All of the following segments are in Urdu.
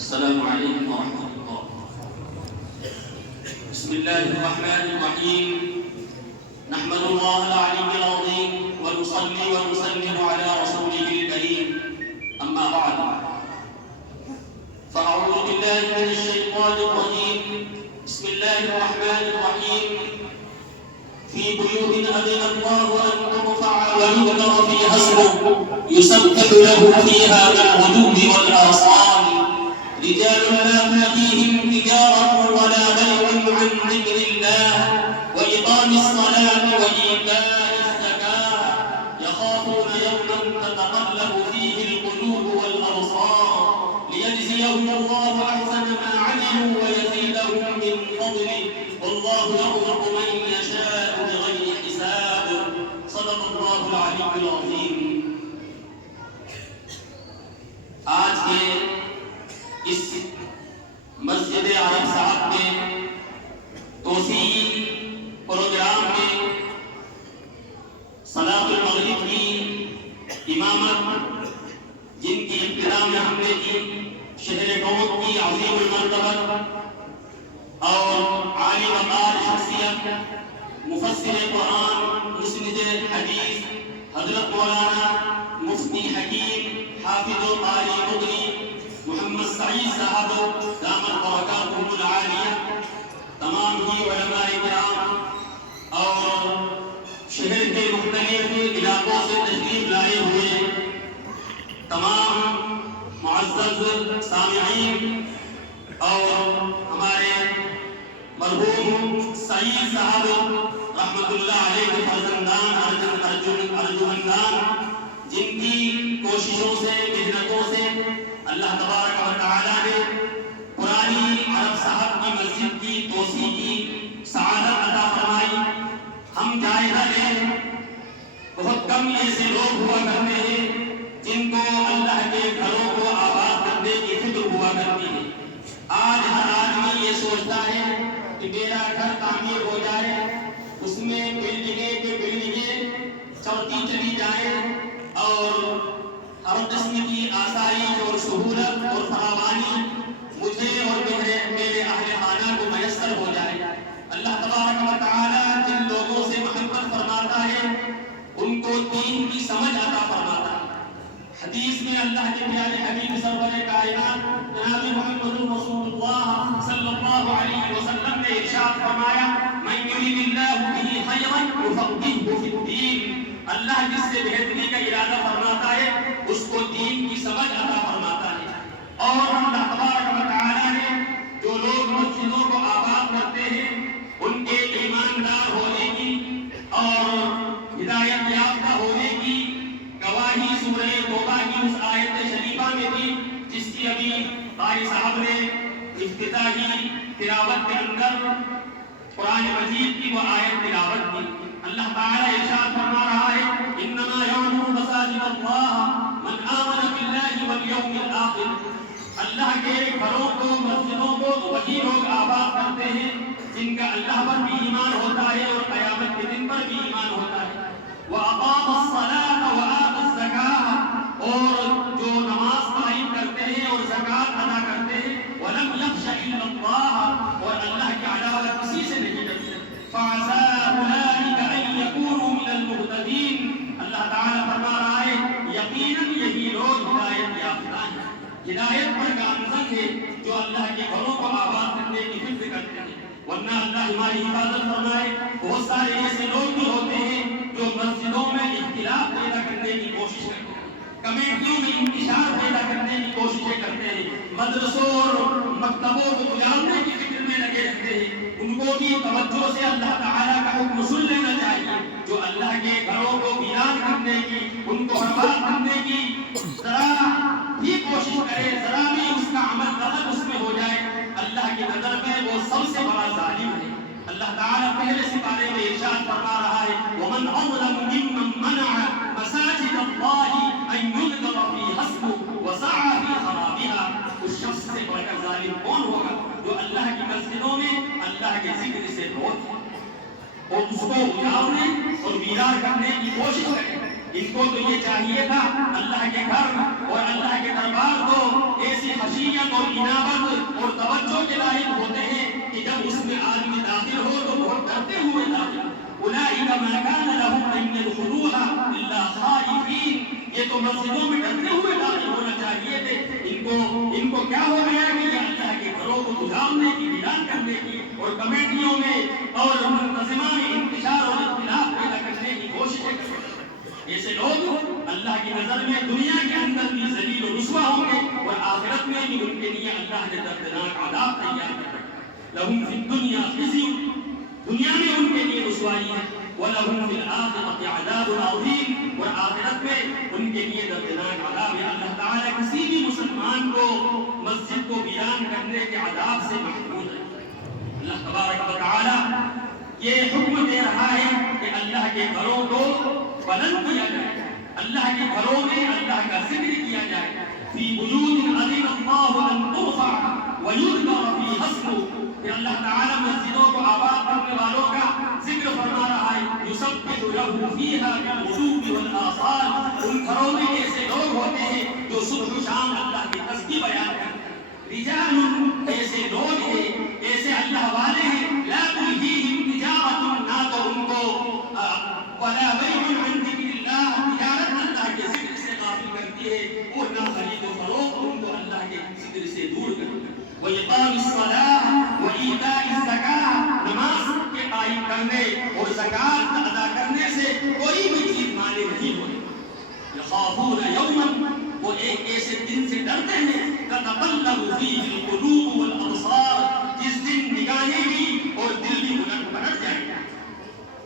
السلام عليكم ورحمة الله. بسم الله الرحمن الرحيم. نحمد الله العلي العظيم ونصلي ونسلم على رسوله الكريم. أما بعد، فأعوذ بالله من الشيطان الرجيم. بسم الله الرحمن الرحيم. في بيوت أذن الله أن ترفع ويذكر فيها اسمه يسبح له فيها بالغدو والآصال رجال لا تأتيهم تجارة ولا بيع عن ذكر الله وإقام الصلاة وإيتاء الزكاة يخافون يوما تتقلب فيه القلوب والأبصار ليجزيهم الله أحسن ما عملوا ويزيدهم من فضله والله يرزق من يشاء بغير حساب. صدق الله العلي العظيم. آج کے اس مسجد عرب صاحب کے توسیعی پروگرام میں صلاۃ المغرب کی امامت جن کی ابتدا میں ہم نے کی شہر ٹونک کی عظیم المرتبہ اور عالی وقار شخصیت مفسر قرآن مسند حدیث حضرت مولانا مفتی حکیم حافظ و قاری مغنی محمد سعید صاحب دامت برکاتہم العالیہ، تمام ہی علماء کرام اور شہر کے مختلف علاقوں سے تشریف لائے ہوئے تمام معزز سامعین اور ہمارے مرحوم سعید صاحب رحمت اللہ علیہ کے فرزندان ارجمندان جن کی کوششوں سے محنتوں سے اللہ تبارک و تعالیٰ نے پرانی عرب صاحب کی مسجد کی توسیع کی سعادت عطا فرمائی. ہم جائزہ لیں، بہت کم ایسے لوگ ہوا کرتے ہیں جن کو اللہ کے گھروں کو آباد کرنے کی فکر ہوا کرتی ہے. آج ہر آدمی یہ سوچتا ہے کہ میرا گھر تعمیر ہو جائے، اس میں بلڈنگیں کے بلڈنگیں چڑھتی چلی جائیں اور ہر قسم کی آسائش اور سہولت اور فراوانی مجھے اور میرے اہل خانہ کو میسر ہو جائے. اللہ تبارک و تعالیٰ جن لوگوں سے محبت فرماتا ہے ان کو دین کی سمجھ عطا فرماتا ہے. حدیث میں اللہ کے پیارے حبیب سرور کائنات جناب محمد رسول اللہ صلی اللہ علیہ وسلم نے ارشاد فرمایا من یرید اللہ بہ خیرا یفقہہ فی الدین. اللہ جس سے بہتری کا ارادہ فرماتا ہے اس کو دین کی سمجھ عطا فرماتا ہے. اور اللہ تبارک و تعالیٰ نے جو لوگ مسجدوں کو آباد کرتے ہیں ان کے ایماندار ہونے کی اور ہدایت یافتہ ہونے کی گواہی سورہ توبہ کی اس آیت شریفہ میں دی جس کی ابھی قاری صاحب نے افتتاحی تلاوت کے اندر قرآن مجید کی وہ آیت تلاوت کی. اللہ تعالیٰ ارشاد فرما رہا ہے انما یعمر مساجد اللہ من آمن باللہ والیوم الآخر. اللہ کے گھروں کو مسجدوں کو وہی لوگ آباد کرتے ہیں جن کا اللہ پر بھی ایمان ہوتا ہے اور قیامت کے دن پر بھی ایمان ہوتا ہے. وَأَقَامَ الصَّلَاةَ وَآتَى الزَّكَاةَ اور جو نماز قائم کرتے ہیں اور زکوٰۃ ادا کرتے ہیں. وَلَمْ يَخْشَ إِلَّا اللَّهَ اور اللہ کے علاوہ کسی سے نہیں ڈرتے. فَعَسَىٰ أُولَٰئِكَ أَن يَكُونُوا مِنَ الْمُهْتَدِينَ. اللہ تعالیٰ فرما رہا ہے یقیناً یہی لوگ ہدایت یافتہ ہیں، ہدایت پر گامزن ہے جو اللہ کے گھروں کو آباد کرنے کی فکر کرتے ہیں. ورنہ اللہ ہماری حفاظت فرمائے بہت سارے ایسے لوگ بھی ہوتے ہیں جو مسجدوں میں اختلاف پیدا کرنے کی کوشش کرتے ہیں، کمیٹیوں میں انتشار پیدا کرنے کی کوششیں کرتے ہیں، مدرسوں اور مکتبوں کو اجاڑنے کی فکر میں لگے رہتے ہیں. ان کو بھی توجہ سے اللہ تعالیٰ کا حکم سن لینا چاہیے. جو اللہ کے گھروں کو ویران کرنے کی، ان کو برباد کرنے کی ذرا بھی کوشش کرے، ذرا بھی اس کا عمل غلط اس میں ہو جائے، اللہ کی نظر میں وہ سب سے بڑا ظالم ہے. اللہ تعالیٰ پہلے سپارے میں ارشاد فرما رہا ہے وَمَنْ أَظْلَمُ مِمَّنْ مَنَعَ مَسَاجِدَ اللَّهِ أَن يُذْكَرَ فِيهَا اسْمُهُ وَسَعَىٰ فِي خَرَابِهَا. اس شخص سے بڑھ کر ظالم کون ہوگا جو اللہ کی مسجدوں میں اللہ کے ذکر سے روک اور اس کو اجاڑنے اور ویران کرنے کی کوشش کرے. ان کو تو یہ چاہیے تھا اللہ کے گھر اور اللہ کے دربار کو ایسی خشیت اور اناد تو مسجدوں میں ڈرتے ہوئے داخل ہونا چاہیے تھے. ان کو کیا ہو گیا کہ یہ اللہ کے گھروں کو گزارنے کی، ویران کرنے کی اور کمیٹیوں میں اور منتظمہ میں انتشار اور اختلاف پیدا کرنے کی کوششیں کرتے ہیں. ایسے لوگ اللہ کی نظر میں دنیا کے اندر بھی ذلیل و رسوا ہوں گے اور آخرت میں بھی ان کے لیے اللہ نے دردناک عذاب تیار کر رکھا ہے. لہم فی الدنیا خزی، دنیا میں ان کے لیے رسوائی ہے، وَلَهُمْ فِي الْآخِرَةِ عَذَابٌ عَظِيمٌ، اور آخرت میں ان کے لیے دردناک عذاب ہے. اللہ تعالیٰ کسی بھی مسلمان کو مسجد کو ویران کرنے کے عذاب سے محفوظ ہے. اللہ تبارک و تعالیٰ یہ حکم دے رہا ہے کہ اللہ کے گھروں کو بلند کیا جائے، اللہ کے گھروں میں اللہ کا ذکر کیا جائے. فی بیوت اذن اللہ ان ترفع ویذکر فیہا اسمہ، کہ اللہ تعالیٰ مسجدوں کو آباد کرنے والوں کا ذکر فرما رہا ہے. یسبح لہ فیہا بالغدو والآصال، ان گھروں میں ایسے لوگ ہوتے ہیں جو صبح و شام اللہ کی تسبیح بیان کرتے ہیں. رجال، ایسے لوگ ہیں، ایسے اللہ والے ہیں، لا تلہیہم تجارۃ، نہ تو ان کو ولا بیع عن ذکر اللہ، تجارت اللہ کے ذکر سے غافل کرتی ہے، اور نہ خرید و فروخت ان کو اللہ کے ذکر سے دور کرتی ہے. وَإِقَامِ الصَّلَاةِ وَإِيتَاءِ الزَّكَاةِ، نماز کے قائم کرنے اور زکوٰۃ ادا کرنے سے کوئی بھی چیز مانے نہیں ہوئی. يَخَافُونَ يَوْمًا، وہ ایک ایسے دن سے ڈرتے ہیں تَتَقَلَّبُ فِيهِ الْقُلُوبُ وَالْأَبْصَارُ، جس دن نگاہیں بھی اور دل بھی پلٹ جائیں گے.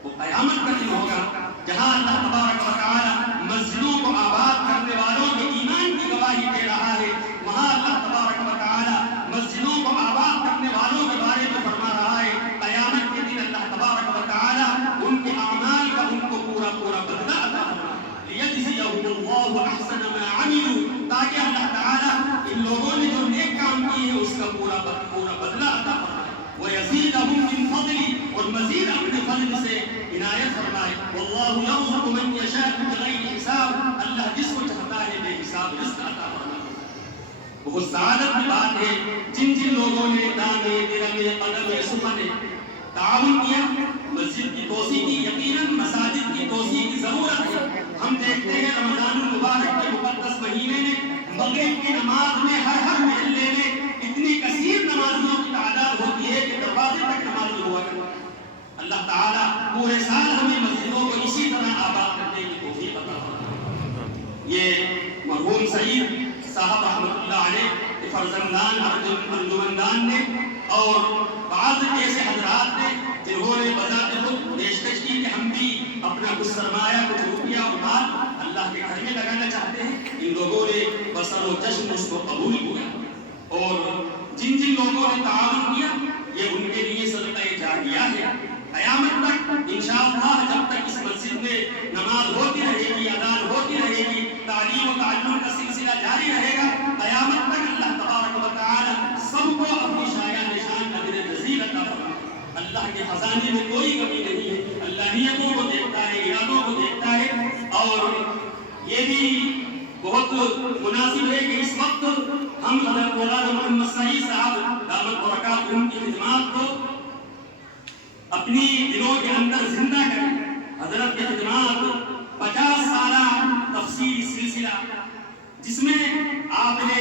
وہ قیامت کا دن ہوگا جہاں اللہ تبارک و تعالی مسجدوں کو آباد کرنے والوں کے ایمان کی گواہی دے رہا ہے. وہاں اللہ تبارک و تعالی مسجدوں کو آباد کرنے والوں کے بارے میں فرما رہا ہے قیامت کے دن اللہ تبارک و تعالی ان کے اعمال کا ان کو پورا بدلہ عطا فرمائے. لیجزیہم اللہ احسن ما عملوا، تاکہ اللہ تعالی ان لوگوں نے جو نیک کام کیے ہیں اس کا پورا بدلہ عطا فرمائے. وَيَزِيدَهُم مِّن فَضْلِهِ، اور مزید اپنے فضل سے عنایت فرمائے. وَاللَّهُ يَرْزُقُ مَن يَشَاءُ بِغَيْرِ حِسَاب، اللہ جس کو چاہتا ہے بے حساب رزق عطا فرماتا. بہت سعادت کی بات ہے جن لوگوں نے دانے درہمے قدمے سخنے تعاون کیا، مسجد کی توسیع کی. یقیناً مساجد کی توسیع کی ضرورت ہے. ہم دیکھتے ہیں رمضان المبارک کے مقدس مہینے میں مغرب کی نماز میں ہر محلے میں اتنی کثیر نمازیوں کی تعداد ہوتی ہے کہ دروازے تک نماز ہوا کرتی ہے. اللہ تعالیٰ پورے سال ہمیں مسجدوں کو اسی طرح آباد کرنے کی توفیق عطا فرمائے. یہ مرحوم سعید صاحب رحمۃ اللہ علیہ کے فرزندان انجمندان نے اور بعض ایسے حضرات نے جنہوں نے بذات خود پیشکش کی کہ ہم بھی اپنا کچھ سرمایہ کچھ روپیہ اور مال اللہ کے گھر میں لگانا چاہتے ہیں. ان لوگوں نے بسر و جشن اس کو قبول کیا، اور جن لوگوں نے تعاون کیا یہ ان کے لیے صدقہ جاریہ ہے. قیامت تک انشاءاللہ جب تک اس مسجد میں نماز ہوتی رہے گی، اذان ہوتی رہے گی، تعلیم و تعلم کا سلسلہ جاری رہے گا، قیامت تک اللہ تبارک و تعالی سب کو اپنی شایع نشان اجر جزیل عطا فرمائے. اللہ کے خزانے میں کوئی کمی نہیں ہے. اللہ نیتوں کو دیکھتا ہے، ارادوں کو دیکھتا ہے. اور یہ بھی بہت مناسب ہے کہ اس وقت ہم حضرت مولانا محمد سعید صاحب دامت برکاتہم کی خدمات کو اپنی دلوں کے اندر زندہ کریں. حضرت کی خدمات 50 سالہ تفسیری سلسلہ جس میں آپ نے